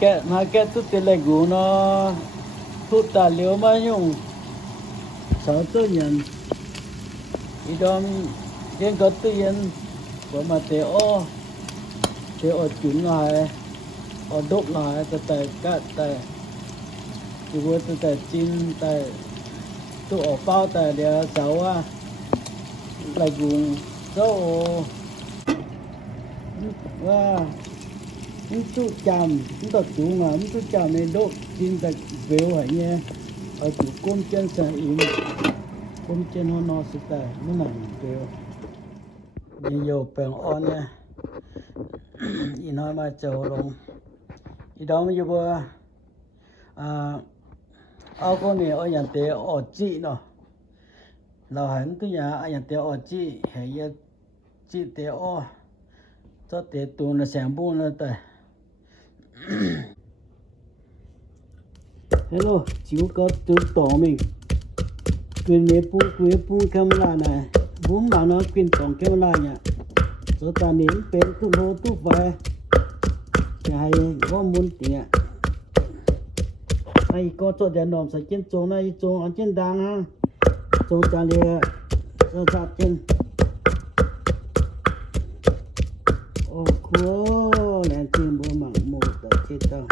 market tu tele gu nó tu ta liu mà nhung sáu tư nhân đi đom yên có tư yên của mà té ô chín lại ô đốt lại tại cả tại chỉ vừa tại chín tại tu ở bao tại để sáu à lại gu số và những chú chàm chúng ta chủ ngà những chú chàm này đốt chín tại véo hả nhé ở chủ công chân sản im công chân họ nó sẽ tại nó nằm véo nhiều bèn on nha ý nói mà chờ luôn ý đó mới vừa ở con này ở nhà tế ở chị nó là hắn từ nhà ở nhà tế ở chị hay chị tế ở cho tế tụ nó sáng bún nó tại hello chú có chú tổ mình quyền mẹ bún camera này bún mà nó quyền tổng camera nhá cho ta nếm bên tu lô tu về hay có muốn tiền hay có cho đèn đom sẽ trên chỗ này chỗ ở trên đàng ha chỗ ta liền cho ra trên ô cô lên trên bộ mạng một tờ chết đâu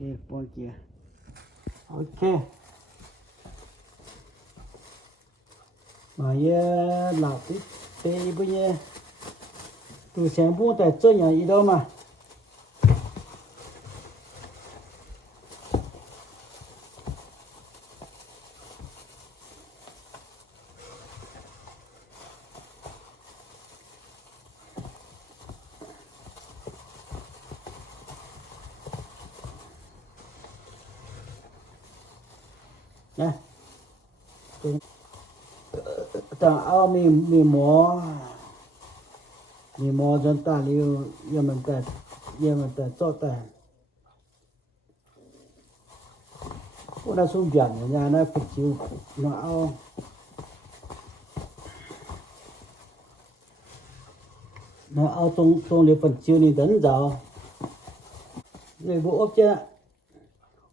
cái con kia ok mà làm cái tê bây giờ tôi xem bố tại chơi nhà gì đâu mà nè ta ao mình mò dân ta liu giờ mình ta cho ta cô đã xuống biển ở nhà nó phải chịu nó ao trong liều phần chiều này đến giờ người bộ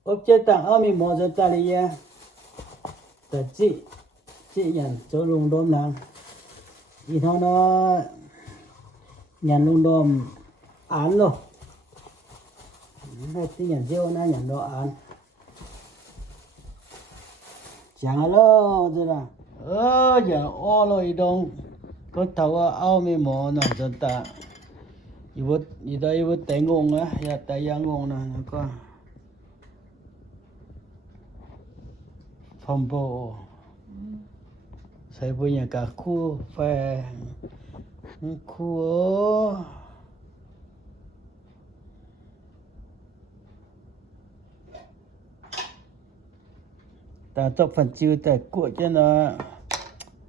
ốp chết ta ao mình mò dân ta liu ta chị nhận chỗ luôn đom nào thì nó nhận luôn đom án rồi hay tí nhận rêu nó nhận đồ án chẳng lo chứ là giờ o rồi đông có thầu ao mi mò nè dân ta ý đây vừa té ngon á giờ té giang ngon nè nó có phong bộ saya punya kaku fa ku ta tập phần chiêu tại của cho nó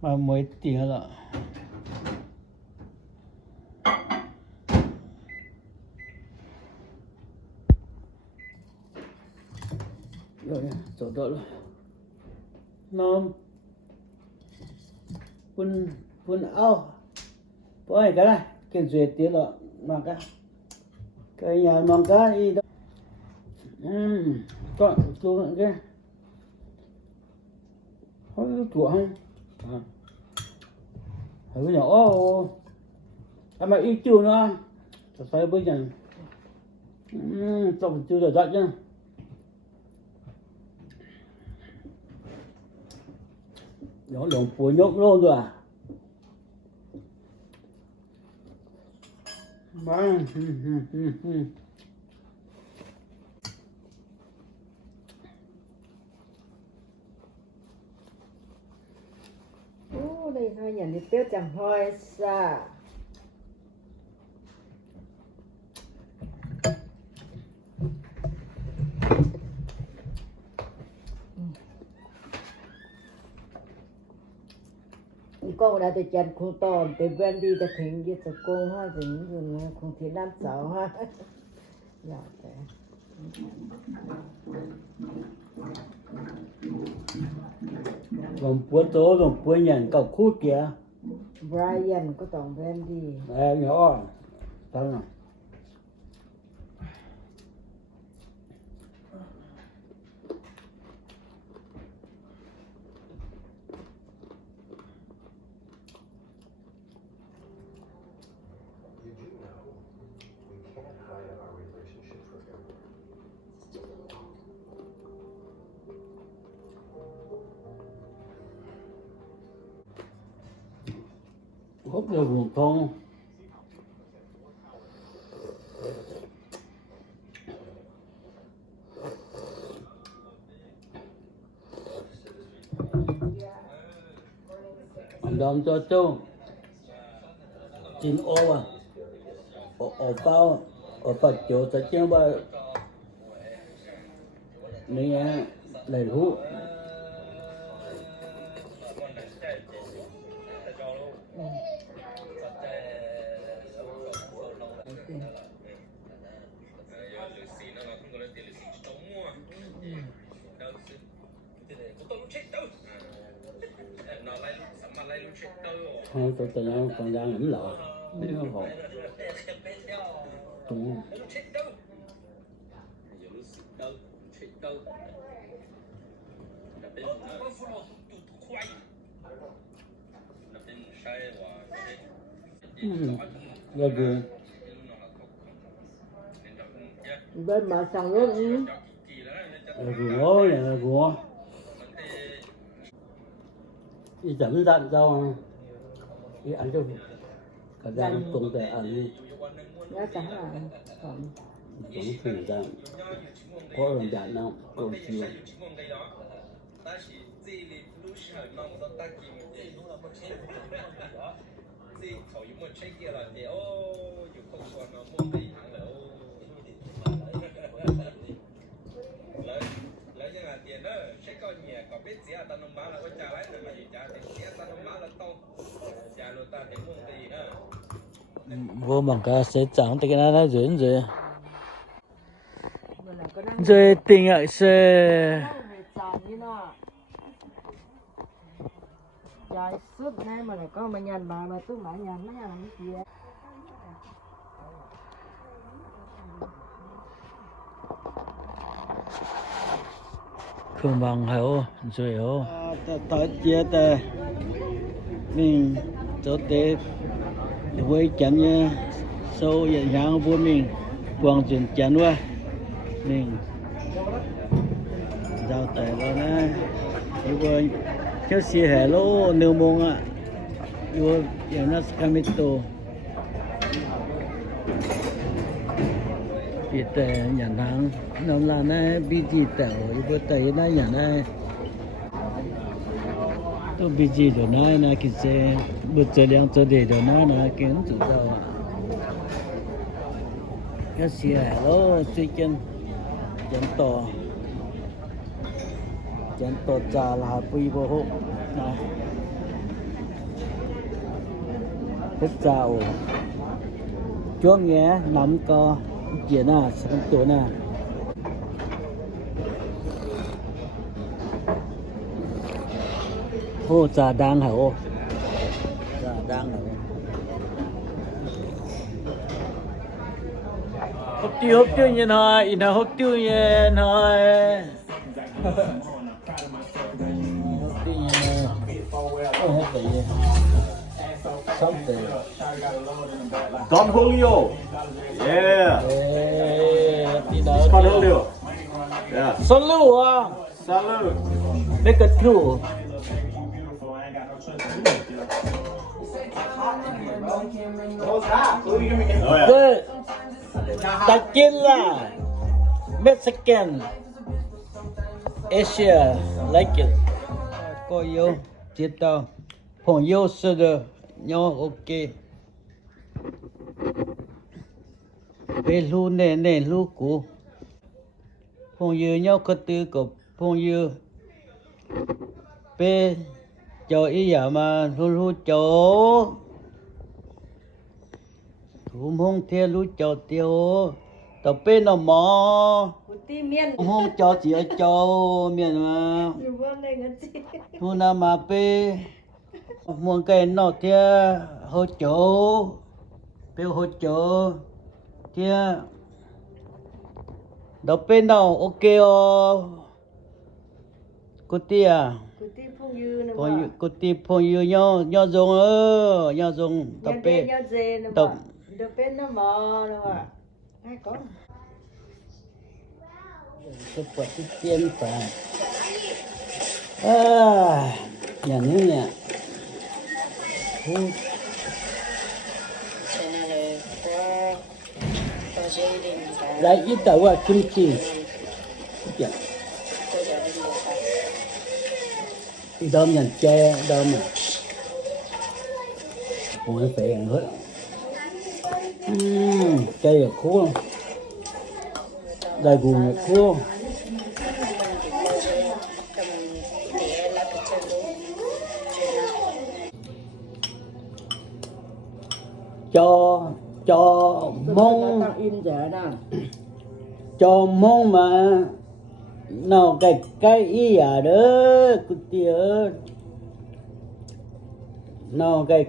mà mới tiếng rồi rồi chỗ đó rồi nó phun ao bởi cái này cái duyệt tiếng là mà cái nhà mong cái gì đó chọn xuống cái hơi chuột không thử nhỏ em mà ít chưa nữa thật sự bây giờ trong chưa được dậy nhá nó lồng phối nhốt luôn rồi à đây hai nhà đi tiêu chẳng hơi xa con đã từ chân khu tòn từ bên đi từ thỉnh đi từ cô ha dính rồi không thì năm sáu ha dạ thế còn buôn nhận cầu khu kìa Brian có tổng bên đi nhỏ tao nào hút được nguồn con anh đom cho chú chim ô à ô bao ô phật chỗ sẽ chơi ba nè đầy hút thôi tôi tự nhiên còn đang ngẫm lọ biết không hồn cũng rồi buồn bên mà sang nước rồi buồn ối là buồn đi chậm dặn đâu đi ăn cho cả đang cùng để ăn nó chẳng là còn cũng thường dặn có lần dặn nào còn chiều vô bằng cả sẽ chẳng thì cái này nó duyên rồi rồi tình爱是 dài suốt nay mà lại có mà nhàn bà mà tôi mãi nhàn mấy nhàn cái gì không bằng hậu rồi hậu tới chia tờ mình cho tết với chấm nha sâu nhận dạng của mình quang chuyển chắn qua mình giao tệ rồi nè như vậy cho xì hè lô nêu mông ạ vô giờ nó camito bị tệ nhà hàng nó là nó bị gì tệ rồi bữa tệ nó nhà này tôi bị gì rồi nó cái xe bữa chơi lượng chơi để rồi nó kiến chủ đâu à cái xì hè lô suy chân chân to trà là bùi bò hộ này rất chào chúa nghe nắm co chuyện à sáng tuổi nè ô trà đang hả ô trà đang hả hộp tiêu như này ina hộp tiêu như này Don Julio. Yeah. Con Julio. Yeah. Salud à. Salud. Make it true. Oh yeah. Good. Tequila. Mexican. Asia. Like it. Có yêu. Chết tao. Phong yêu sơ được. Nhau ok. Bê lưu nè lưu cũ. Phong yêu nhau có tư của phong yêu. Bê cho ý giả mà lưu cho. Thủ mông theo lưu cho tiêu. Tao bê nó mò. Không cho chỉ ở cho miền mà. Thu nào mà bê. Muốn cái nó thì hỗ trợ biểu hỗ trợ thì đâu bên nào ok ô cô tia cô tia phong yêu nhau dùng nhau dùng tập bên tập bên nó mò đâu à ai có cái vật cái tiền phải nhà nước nè lại ít tàu à kim chi dạ đom nhận che đom mà ôi phải ăn hết cây là khô đại gù là khô cho mông im giờ đó cho mông mà nào cái ý à đó cứ tía nào cái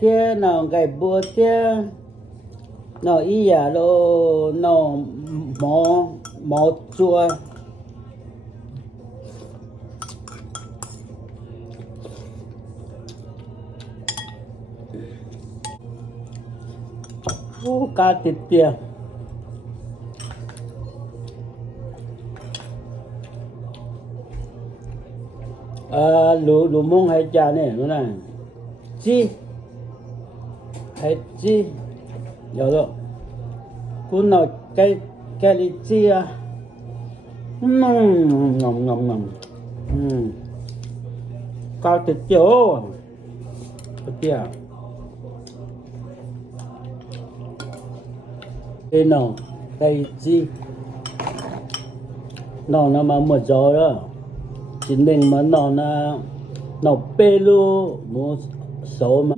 thế nào cái bùa thế nào ý à lo nào mò chua cá thịt tiề lù mông hay chả này nó này chi hay chi nhớ rồi cũng nào cái gì chi à ngầm cá thịt chỗ tiề cái nào cái gì nó mà một gió đó chính mình mà nó bê lu một số mà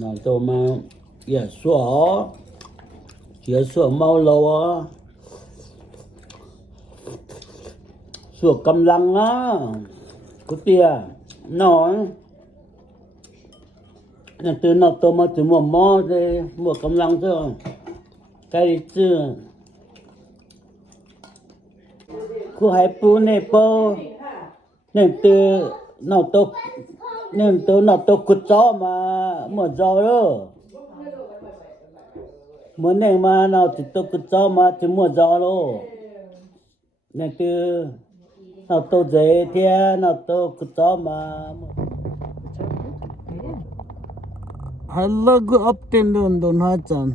nó tôi mà giờ sủa mau lâu á sủa cầm lăng á có tia nó từ nó tôi mà từ mò thì mua cầm lăng thôi cái gì chứ cô hãy pu này po nên từ nó tôi cút gió mà một gió đó muốn này mà nào thì tôi cút gió mà chỉ một gió đó nên từ nào tôi dễ thế nào tôi cút gió mà hello go up ten don ha chan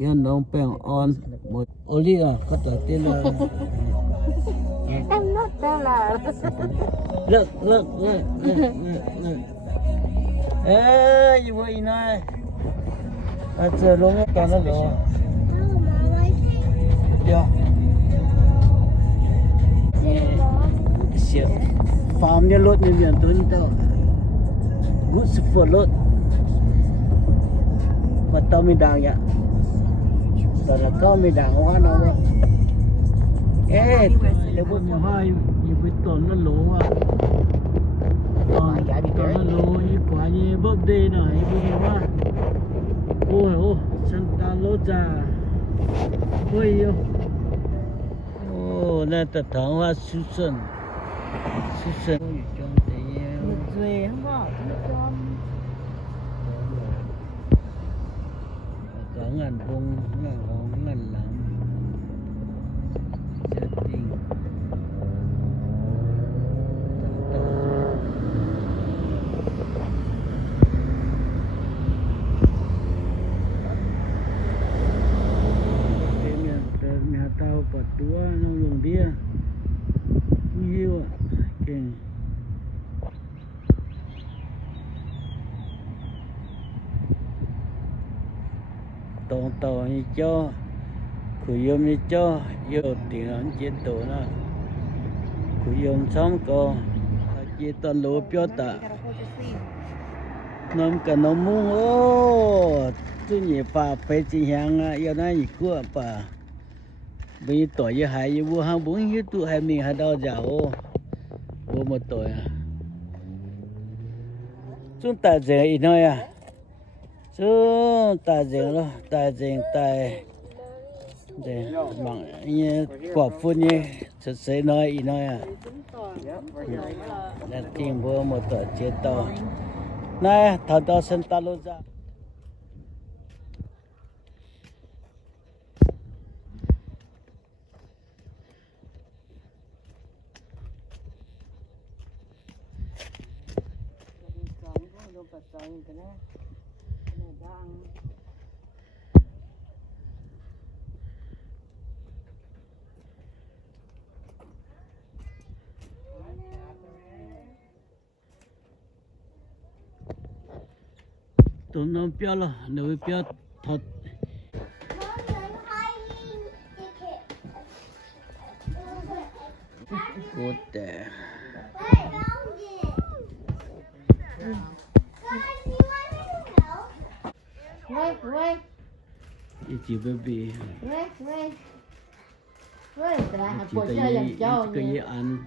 yan dong peng on một oli à có thể tên là I'm not that look ê you wait nói chờ luôn cái con nó rồi yeah shit farm nya lot ni mian tun to good for lot mà tao mi đàng ya rồi là tao mi đàng hóa nó ê để bữa nhà hai như bị tổn nó lỗ à tổn nó lỗ như quả như birthday này bây giờ mà ôi Santa Rosa ôi này ta thằng hoa Susan trong thì Duy không có có ngàn bông ngàn lắm setting nhà tao có tua nó lùng dia nhiều keng tàu như cho khử yếm như cho yêu tiền ăn chế tổ nó khử yếm xong có chế toàn lúa béo tạ nôm cả nôm muông ô tôi nhỉ phà phải chỉ hàng à yêu này cua phà bây giờ tuổi như hai như vua hàng bốn như tụ hai mình hai đau giàu vua một tuổi à chúng ta dễ ít nói à chứ ta dừng đó ta dừng tài để bằng như quả phun như thật sự nói ý nói à là tìm vô một tổ chế to này thằng to sinh ta luôn ra sang cái này này đang tụi nó béo là nếu béo thật good there Wait. it's your baby Wait. Wait, là chỉ bộ chơi làm cho cái gì ăn